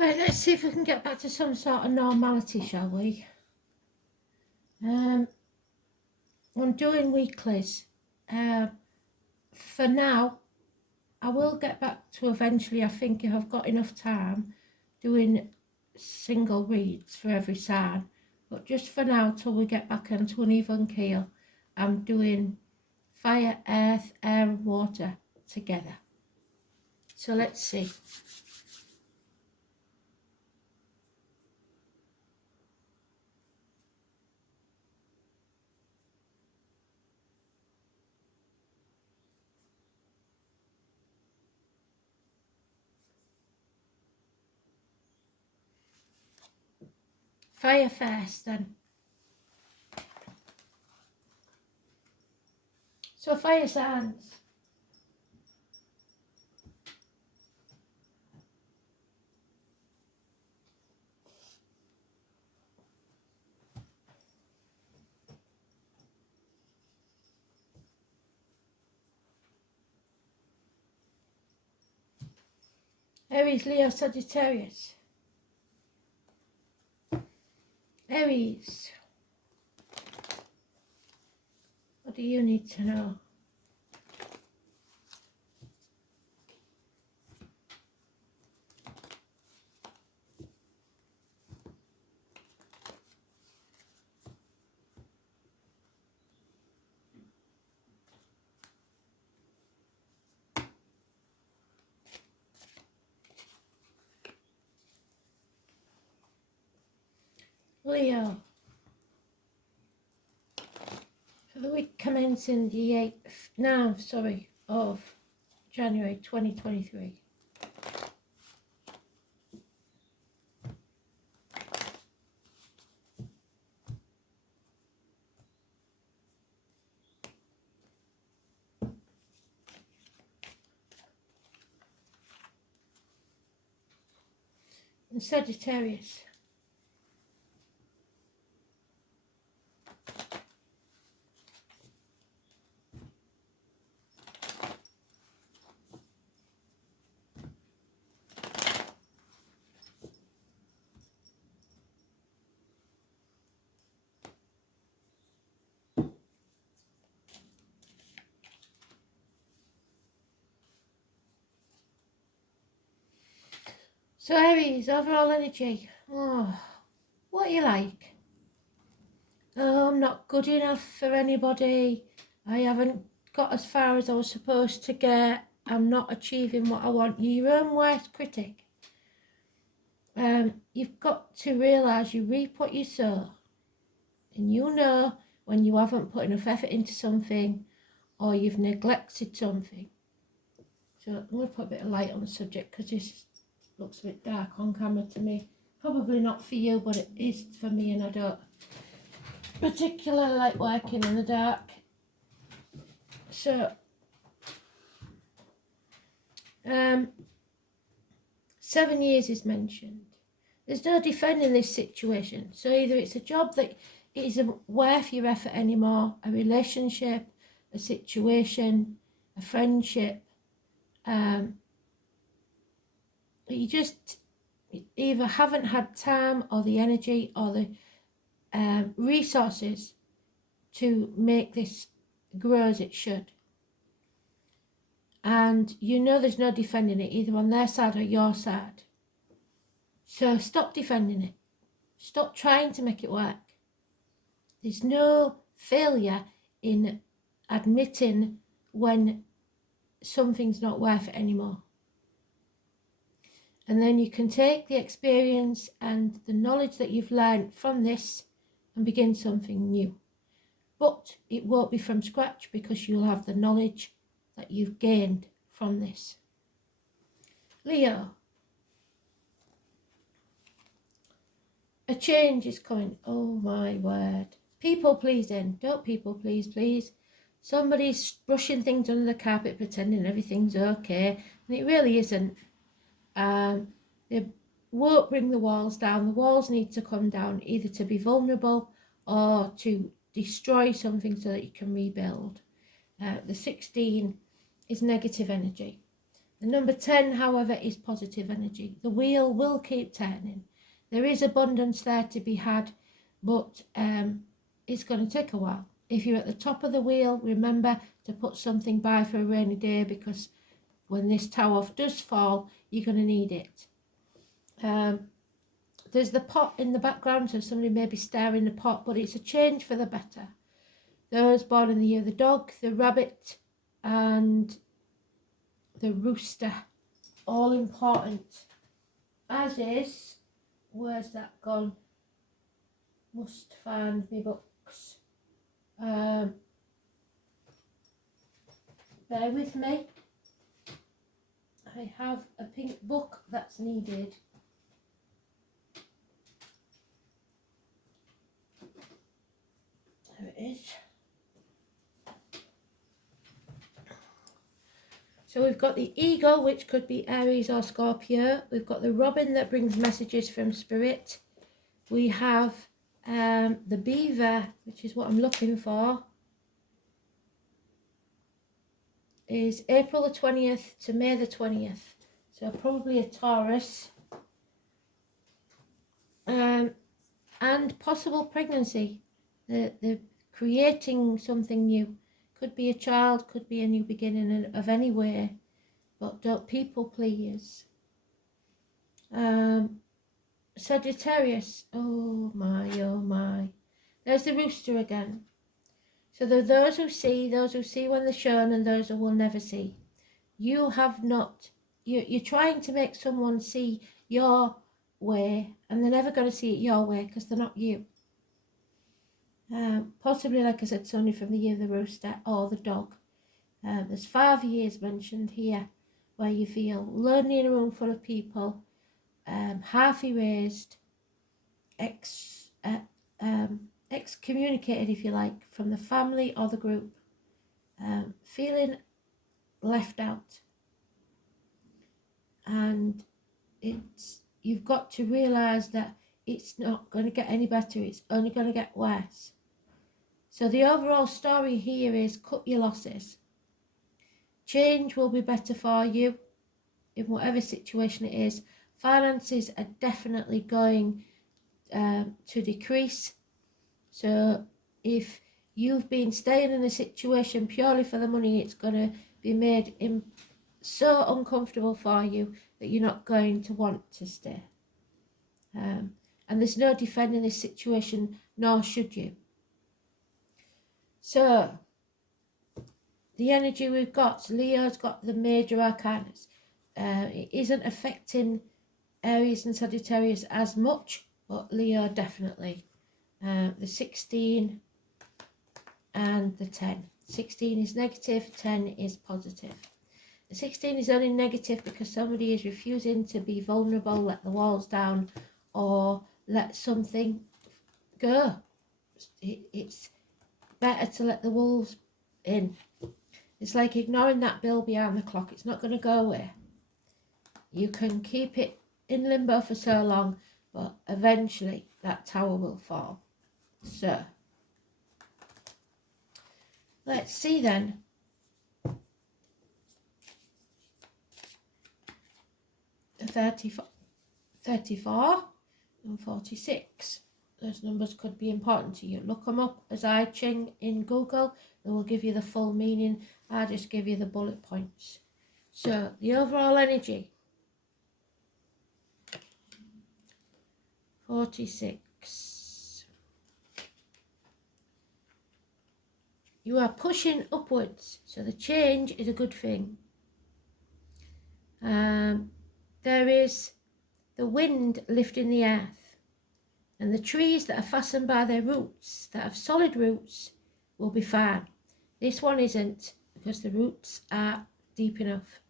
Right, let's see if we can get back to some sort of normality, shall we? I'm doing weeklies. For now, I will get back to eventually, I think, if I've got enough time, doing single reads for every sign. But just for now, till we get back onto an even keel, I'm doing fire, earth, air and water together. So let's see. Fire first then. So fire signs. Aries, Leo, Sagittarius. Aries, what do you need to know? Leo, for the week commencing the 8th, of January 2023. And Sagittarius. So Aries, overall energy. Oh, what are you like? Oh, I'm not good enough for anybody. I haven't got as far as I was supposed to get. I'm not achieving what I want. You're your own worst critic. You've got to realise you reap what you sow. And you know when you haven't put enough effort into something or you've neglected something. So I'm going to put a bit of light on the subject because this looks a bit dark on camera to me. Probably not for you, but it is for me, and I don't particularly like working in the dark. So 7 years is mentioned. There's no defending this situation. So either it's a job that isn't worth your effort anymore, a relationship, a situation, a friendship. You just either haven't had time or the energy or the resources to make this grow as it should. And you know there's no defending it, either on their side or your side. So stop defending it. Stop trying to make it work. There's no failure in admitting when something's not worth it anymore. And then you can take the experience and the knowledge that you've learned from this and begin something new. But it won't be from scratch because you'll have the knowledge that you've gained from this. Leo. A change is coming. Oh my word. People pleasing. Don't people please, please. Somebody's brushing things under the carpet pretending everything's okay. And it really isn't. They won't bring the walls down. The walls need to come down either to be vulnerable or to destroy something so that you can rebuild. The 16 is negative energy. The number 10, however, is positive energy. The wheel will keep turning. There is abundance there to be had, but it's going to take a while. If you're at the top of the wheel, remember to put something by for a rainy day, because when this tower does fall, you're going to need it. There's the pot in the background, so somebody may be stirring the pot, but it's a change for the better. Those born in the year of the dog, the rabbit, and the rooster, all important. As is, where's that gone? Must find my books. Bear with me. I have a pink book that's needed. There it is. So we've got the ego, which could be Aries or Scorpio. We've got the robin that brings messages from spirit. We have the beaver, which is what I'm looking for, is April the 20th to May the 20th. So probably a Taurus. And possible pregnancy. The creating something new. Could be a child, could be a new beginning of any way, but don't people please. Sagittarius, oh my. There's the rooster again. So there are those who see when they're shown, and those who will never see. You have not, you're trying to make someone see your way, and they're never going to see it your way because they're not you. Possibly, like I said, somebody from the year of the rooster or the dog. There's 5 years mentioned here where you feel lonely in a room full of people, half erased, excommunicated, if you like, from the family or the group, feeling left out. And you've got to realise that it's not going to get any better, it's only going to get worse. So the overall story here is cut your losses. Change will be better for you in whatever situation it is. Finances are definitely going to decrease. So if you've been staying in a situation purely for the money, it's going to be made so uncomfortable for you that you're not going to want to stay. And there's no defending this situation, nor should you. So, the energy we've got, Leo's got the major arcanas. It isn't affecting Aries and Sagittarius as much, but Leo definitely. The 16 and the 10. 16 is negative, 10 is positive. The 16 is only negative because somebody is refusing to be vulnerable, let the walls down, or let something go. It's better to let the wolves in. It's like ignoring that bill behind the clock. It's not going to go away. You can keep it in limbo for so long, but eventually that tower will fall. So, let's see then. The 34 and 46. Those numbers could be important to you. Look them up as I Ching in Google. They will give you the full meaning. I just give you the bullet points. So, the overall energy. 46. You are pushing upwards. So, the change is a good thing. There is the wind lifting the earth. And the trees that are fastened by their roots, that have solid roots, will be fine. This one isn't, because the roots are deep enough,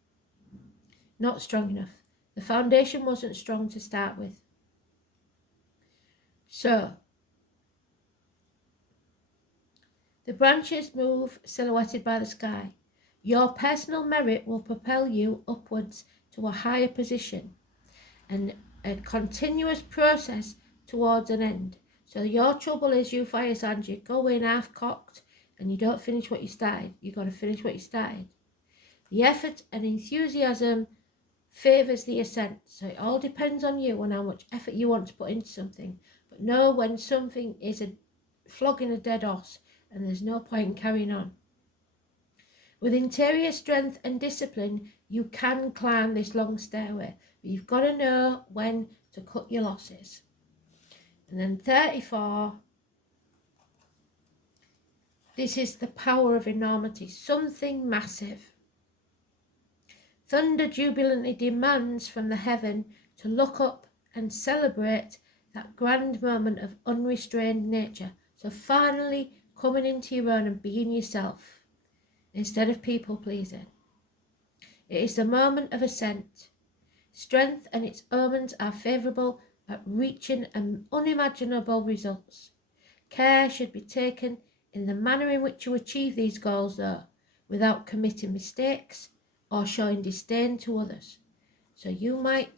not strong enough. The foundation wasn't strong to start with. So, the branches move silhouetted by the sky. Your personal merit will propel you upwards to a higher position, and a continuous process towards an end. So your trouble is, you fire signs, you go in half-cocked and you don't finish what you started. You've got to finish what you started. The effort and enthusiasm favours the ascent. So it all depends on you and how much effort you want to put into something. But know when something is flogging a dead horse and there's no point in carrying on. With interior strength and discipline, you can climb this long stairway, but you've got to know when to cut your losses. And then 34, this is the power of enormity, something massive. Thunder jubilantly demands from the heaven to look up and celebrate that grand moment of unrestrained nature. So finally coming into your own and being yourself instead of people pleasing. It is the moment of ascent. Strength and its omens are favourable at reaching unimaginable results. Care should be taken in the manner in which you achieve these goals, though, without committing mistakes or showing disdain to others. So you might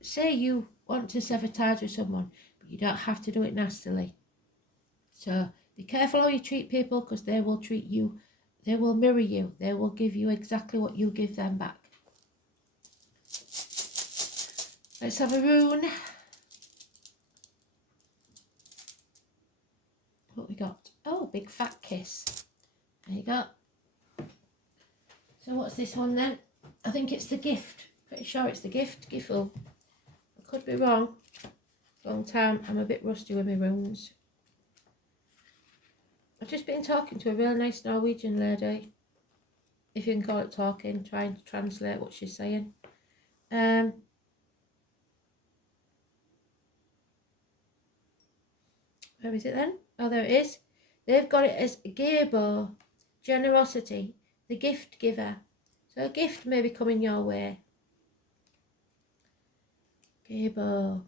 say you want to sever ties with someone, but you don't have to do it nastily. So be careful how you treat people, because they will treat you, they will mirror you, they will give you exactly what you give them back. Let's have a rune. What we got? Oh, big fat kiss. There you go. So what's this one then? I think it's the gift. Pretty sure it's the gift. Giffle. I could be wrong. Long time. I'm a bit rusty with my runes. I've just been talking to a really nice Norwegian lady. If you can call it talking. Trying to translate what she's saying. Where is it then? Oh, there it is. They've got it as Gebo, generosity, the gift giver. So a gift may be coming your way. Gebo.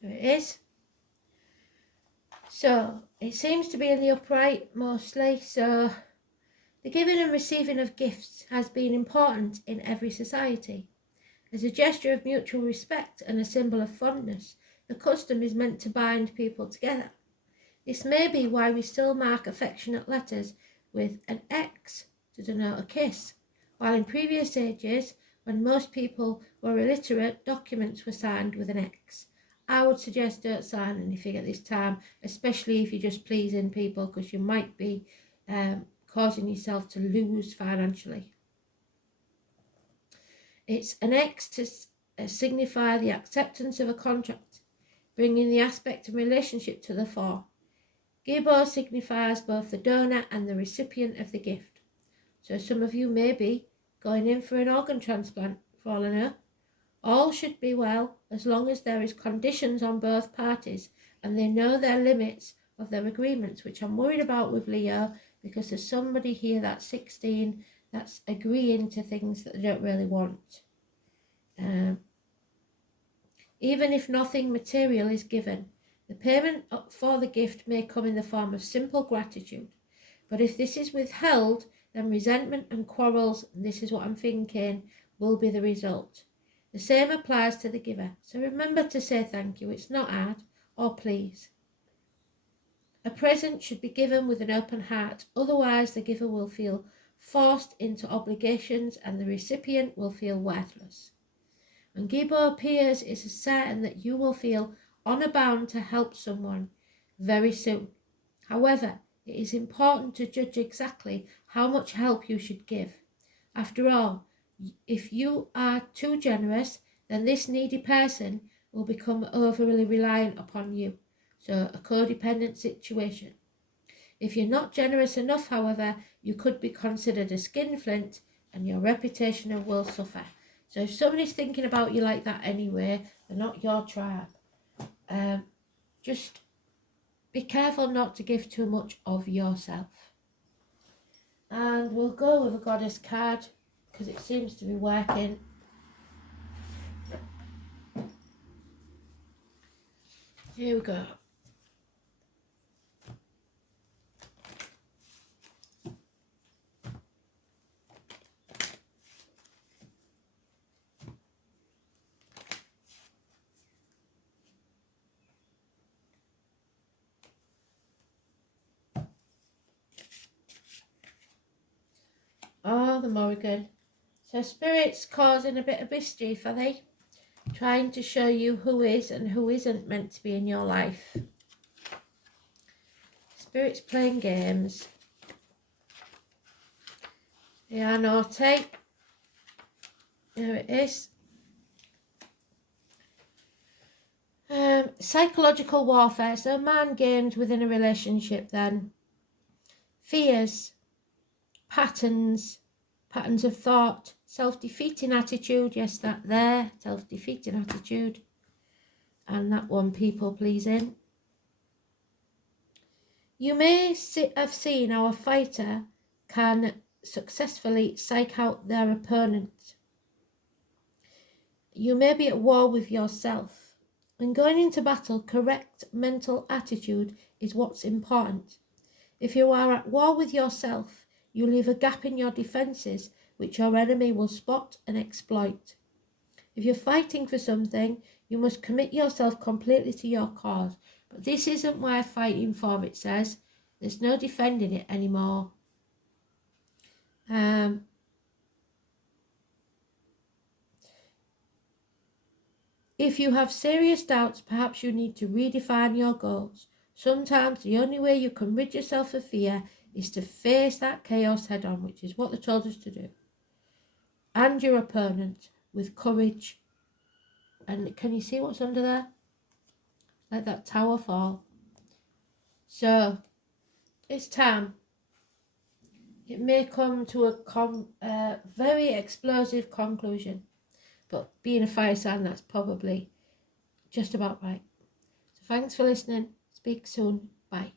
There it is. So it seems to be in the upright mostly. So the giving and receiving of gifts has been important in every society. As a gesture of mutual respect and a symbol of fondness, the custom is meant to bind people together. This may be why we still mark affectionate letters with an X to denote a kiss, while in previous ages, when most people were illiterate, documents were signed with an X. I would suggest don't sign anything at this time, especially if you're just pleasing people, because you might be causing yourself to lose financially. It's an X to signify the acceptance of a contract, bringing the aspect of relationship to the fore. Gebo signifies both the donor and the recipient of the gift. So some of you may be going in for an organ transplant, for all I know. All should be well as long as there is conditions on both parties and they know their limits of their agreements, which I'm worried about with Leo, because there's somebody here that's 16 that's agreeing to things that they don't really want. Even if nothing material is given, the payment for the gift may come in the form of simple gratitude. But if this is withheld, then resentment and quarrels, and this is what I'm thinking, will be the result. The same applies to the giver. So remember to say thank you. It's not hard, or please. A present should be given with an open heart. Otherwise, the giver will feel forced into obligations and the recipient will feel worthless. When Gebo appears, it is certain that you will feel honour bound to help someone very soon. However, it is important to judge exactly how much help you should give. After all, if you are too generous, then this needy person will become overly reliant upon you. So a codependent situation. If you're not generous enough, however, you could be considered a skinflint and your reputation will suffer. So if somebody's thinking about you like that anyway, they're not your tribe. Just be careful not to give too much of yourself. And we'll go with a goddess card because it seems to be working. Here we go. Oh, the Morrigan. So Spirit's causing a bit of mischief, are they? Trying to show you who is and who isn't meant to be in your life. Spirit's playing games. They are naughty. There it is. Psychological warfare. So mind games within a relationship then. Fears. Patterns of thought. Self-defeating attitude. Yes, that there. Self-defeating attitude. And that one, people pleasing. You may have seen how a fighter can successfully psych out their opponent. You may be at war with yourself. When going into battle, correct mental attitude is what's important. If you are at war with yourself, you leave a gap in your defences which your enemy will spot and exploit. If you're fighting for something, you must commit yourself completely to your cause. But this isn't worth fighting for, it says. There's no defending it anymore. If you have serious doubts, perhaps you need to redefine your goals. Sometimes the only way you can rid yourself of fear is to face that chaos head on, which is what they told us to do. And your opponent with courage. And can you see what's under there? Like that tower fall. So, it's time. It may come to a very explosive conclusion. But being a fire sign, that's probably just about right. So thanks for listening. Speak soon. Bye.